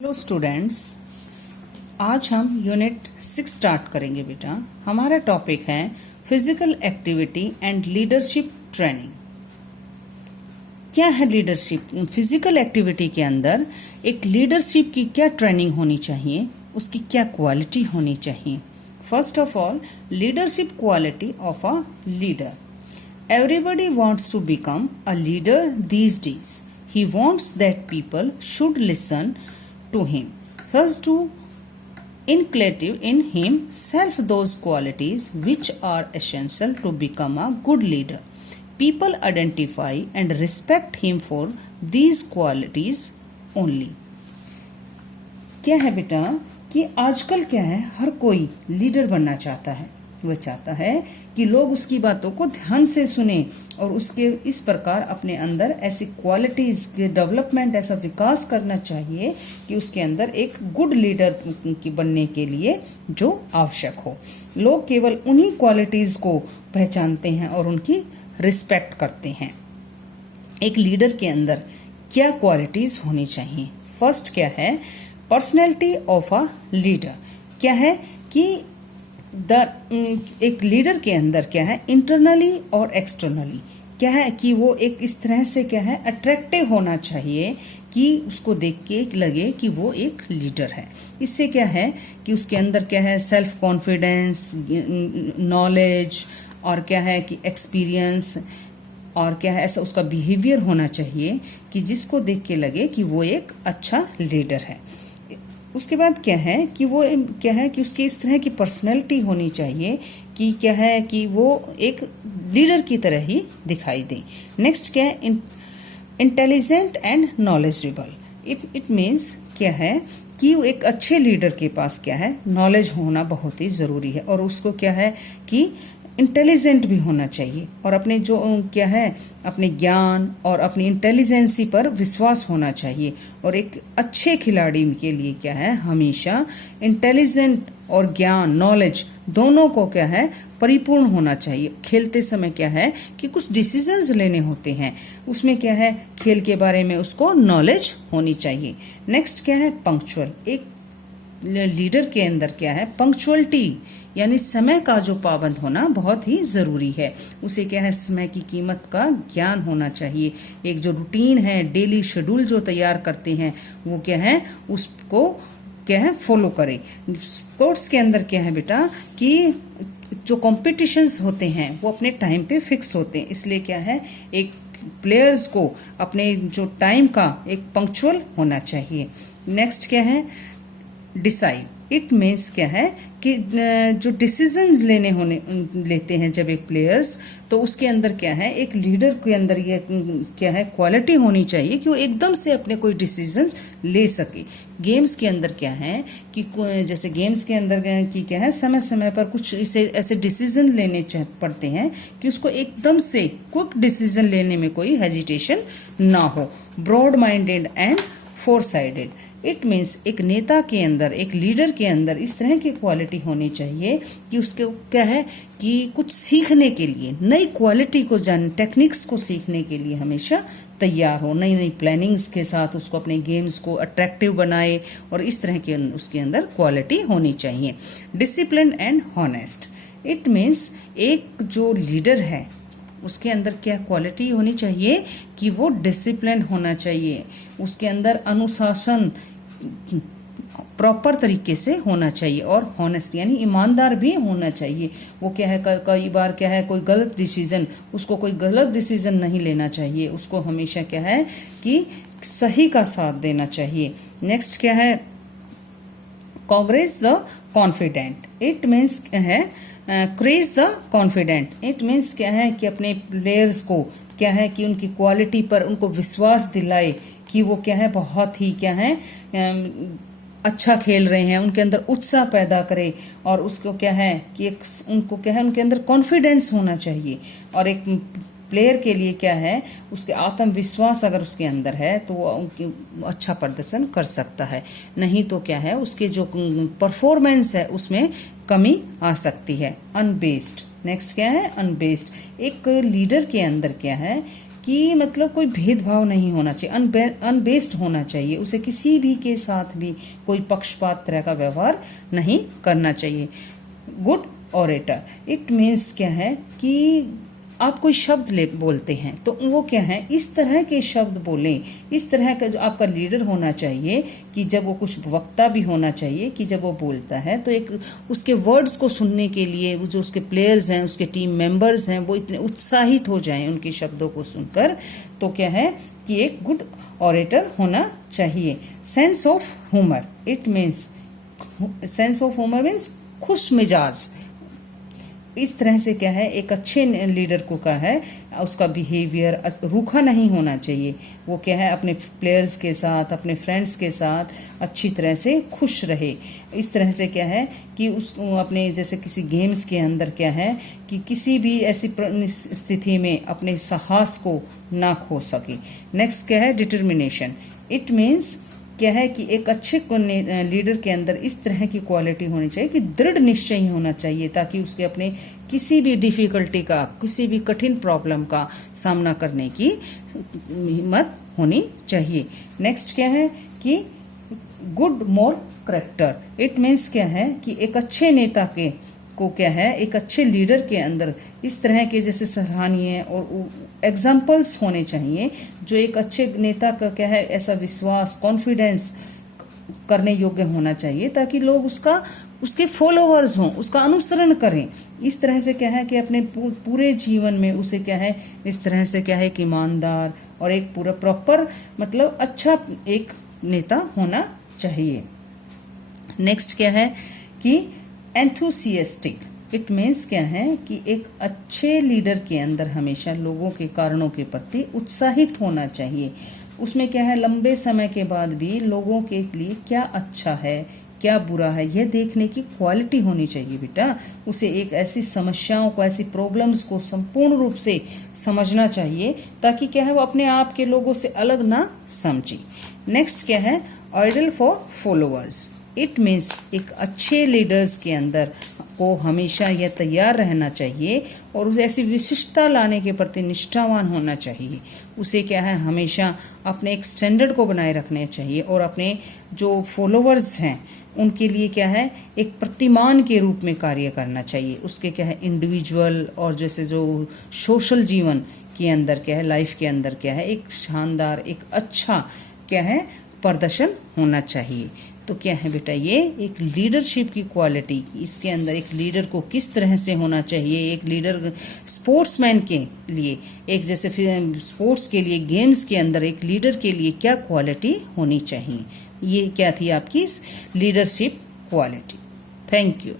Hello students, आज हम unit 6 start करेंगे बेटा। हमारा टॉपिक है physical activity and leadership training. क्या है लीडरशिप? फिजिकल एक्टिविटी के अंदर एक लीडरशिप की क्या ट्रेनिंग होनी चाहिए, उसकी क्या क्वालिटी होनी चाहिए। First of all, leadership quality of a leader. Everybody wants to become a leader these days. He wants that people should listen to him. Thus, to inculcate in him self those qualities which are essential to become a good leader. People identify and respect him for these qualities only. क्या है बेटा कि आजकल क्या है, हर कोई leader बनना चाहता है। वह चाहता है कि लोग उसकी बातों को ध्यान से सुने और उसके इस प्रकार अपने अंदर ऐसी क्वालिटीज के डेवलपमेंट, ऐसा विकास करना चाहिए कि उसके अंदर एक गुड लीडर की बनने के लिए जो आवश्यक हो। लोग केवल उन्हीं क्वालिटीज को पहचानते हैं और उनकी रिस्पेक्ट करते हैं। एक लीडर के अंदर क्या क्वालिटीज होनी चाहिए? फर्स्ट क्या है? Personality of a leader. क्या है कि एक लीडर के अंदर क्या है, इंटरनली और एक्सटर्नली क्या है कि वो एक इस तरह से क्या है, अट्रैक्टिव होना चाहिए कि उसको देख के लगे कि वो एक लीडर है। इससे क्या है कि उसके अंदर क्या है, सेल्फ कॉन्फिडेंस, नॉलेज और क्या है कि एक्सपीरियंस और क्या है, ऐसा उसका बिहेवियर होना चाहिए कि जिसको देख के लगे कि वो एक अच्छा लीडर है। उसके बाद क्या है कि वो क्या है कि उसकी इस तरह की पर्सनैलिटी होनी चाहिए कि क्या है कि वो एक लीडर की तरह ही दिखाई दे। नेक्स्ट क्या है, intelligent and knowledgeable. It means क्या है कि एक अच्छे लीडर के पास क्या है, नॉलेज होना बहुत ही जरूरी है और उसको क्या है कि इंटेलिजेंट भी होना चाहिए और अपने जो क्या है, अपने ज्ञान और अपनी इंटेलिजेंसी पर विश्वास होना चाहिए। और एक अच्छे खिलाड़ी के लिए क्या है, हमेशा इंटेलिजेंट और ज्ञान, नॉलेज दोनों को क्या है, परिपूर्ण होना चाहिए। खेलते समय क्या है कि कुछ डिसीजंस लेने होते हैं, उसमें क्या है, खेल के बारे में उसको नॉलेज होनी चाहिए। नेक्स्ट क्या है, पंक्चुअल। एक लीडर के अंदर क्या है, पंक्चुअलिटी यानी समय का जो पाबंद होना बहुत ही जरूरी है। उसे क्या है, समय की कीमत का ज्ञान होना चाहिए। एक जो रूटीन है, डेली शेड्यूल जो तैयार करते हैं, वो क्या है, उसको क्या है, फॉलो करे। स्पोर्ट्स के अंदर क्या है बेटा कि जो कॉम्पिटिशन्स होते हैं वो अपने टाइम पे फिक्स होते हैं, इसलिए क्या है, एक प्लेयर्स को अपने जो टाइम का एक पंक्चुअल होना चाहिए। नेक्स्ट क्या है, डिसाइड। इट मीन्स क्या है कि जो डिसीजन लेते हैं जब एक प्लेयर्स, तो उसके अंदर क्या है, एक लीडर के अंदर ये क्या है, क्वालिटी होनी चाहिए कि वो एकदम से अपने कोई डिसीजंस ले सके। गेम्स के अंदर क्या है कि जैसे गेम्स के अंदर की क्या है, समय समय पर कुछ ऐसे डिसीजन लेने पड़ते हैं कि उसको एकदम से क्विक डिसीजन लेने में कोई हेजिटेशन ना हो। Broad minded and foresighted. It means एक नेता के अंदर, एक लीडर के अंदर इस तरह की क्वालिटी होनी चाहिए कि उसके क्या है कि कुछ सीखने के लिए, नई क्वालिटी को जान, टेक्निक्स को सीखने के लिए हमेशा तैयार हो, नई नई प्लानिंग्स के साथ उसको अपने गेम्स को अट्रैक्टिव बनाए और इस तरह के उसके अंदर क्वालिटी होनी चाहिए। Discipline and honest. It means एक जो लीडर है उसके अंदर क्या क्वालिटी होनी चाहिए कि वो डिसिप्लिन होना चाहिए, उसके अंदर अनुशासन प्रॉपर तरीके से होना चाहिए और हॉनेस्ट यानी ईमानदार भी होना चाहिए। वो क्या है, कई बार क्या है, कोई गलत डिसीजन, उसको कोई गलत डिसीजन नहीं लेना चाहिए, उसको हमेशा क्या है कि सही का साथ देना चाहिए। नेक्स्ट क्या है, congress the confident. It means है craze the confident. It means क्या है कि अपने प्लेयर्स को क्या है कि उनकी क्वालिटी पर उनको विश्वास दिलाए कि वो क्या है, बहुत ही क्या है, अच्छा खेल रहे हैं, उनके अंदर उत्साह पैदा करे और उसको क्या है कि एक उनको क्या है, उनके अंदर कॉन्फिडेंस होना चाहिए। और एक प्लेयर के लिए क्या है, उसके आत्मविश्वास अगर उसके अंदर है तो वो अच्छा प्रदर्शन कर सकता है, नहीं तो क्या है, उसके जो परफॉर्मेंस है उसमें कमी आ सकती है। अनबेस्ड। नेक्स्ट क्या है, अनबेस्ड। एक लीडर के अंदर क्या है कि मतलब कोई भेदभाव नहीं होना चाहिए, अनबेस्ड होना चाहिए, उसे किसी भी के साथ भी कोई पक्षपात तरह का व्यवहार नहीं करना चाहिए। गुड ऑरेटर, इट मीन्स क्या है कि आप कोई शब्द बोलते हैं तो वो क्या है, इस तरह के शब्द बोलें, इस तरह का जो आपका लीडर होना चाहिए कि जब वो कुछ वक्ता भी होना चाहिए कि जब वो बोलता है तो एक उसके वर्ड्स को सुनने के लिए वो जो उसके प्लेयर्स हैं, उसके टीम मेंबर्स हैं, वो इतने उत्साहित हो जाएं उनके शब्दों को सुनकर, तो क्या है कि एक गुड ऑरेटर होना चाहिए। Sense of humour, it means sense of humour means खुश मिजाज, इस तरह से क्या है एक अच्छे लीडर को क्या है उसका बिहेवियर रूखा नहीं होना चाहिए, वो क्या है अपने प्लेयर्स के साथ, अपने फ्रेंड्स के साथ अच्छी तरह से खुश रहे। इस तरह से क्या है कि उस अपने जैसे किसी गेम्स के अंदर क्या है कि किसी भी ऐसी स्थिति में अपने साहस को ना खो सके। नेक्स्ट क्या है डिटर्मिनेशन, इट मीन्स क्या है कि एक अच्छे लीडर के अंदर इस तरह की क्वालिटी होनी चाहिए कि दृढ़ निश्चय होना चाहिए ताकि उसके अपने किसी भी डिफिकल्टी का, किसी भी कठिन प्रॉब्लम का सामना करने की हिम्मत होनी चाहिए। नेक्स्ट क्या है कि good moral character, it means क्या है कि एक अच्छे नेता के को क्या है एक अच्छे लीडर के अंदर इस तरह के जैसे सराहनीय और एग्जाम्पल्स होने चाहिए जो एक अच्छे नेता का क्या है ऐसा विश्वास, कॉन्फिडेंस करने योग्य होना चाहिए ताकि लोग उसके फॉलोअर्स हों, उसका अनुसरण करें। इस तरह से क्या है कि अपने पूरे जीवन में उसे क्या है इस तरह से क्या है कि ईमानदार और एक पूरा प्रॉपर मतलब अच्छा एक नेता होना चाहिए। नेक्स्ट क्या है कि एंथुसियास्टिक, इट मीन्स क्या है कि एक अच्छे लीडर के अंदर हमेशा लोगों के कारणों के प्रति उत्साहित होना चाहिए। उसमें क्या है लंबे समय के बाद भी लोगों के लिए क्या अच्छा है क्या बुरा है यह देखने की क्वालिटी होनी चाहिए बेटा। उसे एक ऐसी समस्याओं को, ऐसी प्रॉब्लम्स को संपूर्ण रूप से समझना चाहिए ताकि क्या है वो अपने आप के लोगों से अलग ना समझे। नेक्स्ट क्या है idol for followers, it means एक अच्छे लीडर्स के अंदर को हमेशा यह तैयार रहना चाहिए और उसे ऐसी विशिष्टता लाने के प्रति निष्ठावान होना चाहिए। उसे क्या है हमेशा अपने एक स्टैंडर्ड को बनाए रखना चाहिए और अपने जो फॉलोअर्स हैं उनके लिए क्या है एक प्रतिमान के रूप में कार्य करना चाहिए। उसके क्या है इंडिविजुअल और जैसे जो सोशल जीवन के अंदर क्या है, लाइफ के अंदर क्या है एक शानदार एक अच्छा क्या है प्रदर्शन होना चाहिए। तो क्या है बेटा ये एक लीडरशिप की क्वालिटी, इसके अंदर एक लीडर को किस तरह से होना चाहिए, एक लीडर स्पोर्ट्समैन के लिए, एक जैसे स्पोर्ट्स के लिए गेम्स के अंदर एक लीडर के लिए क्या क्वालिटी होनी चाहिए, ये क्या थी आपकी लीडरशिप क्वालिटी। Thank you.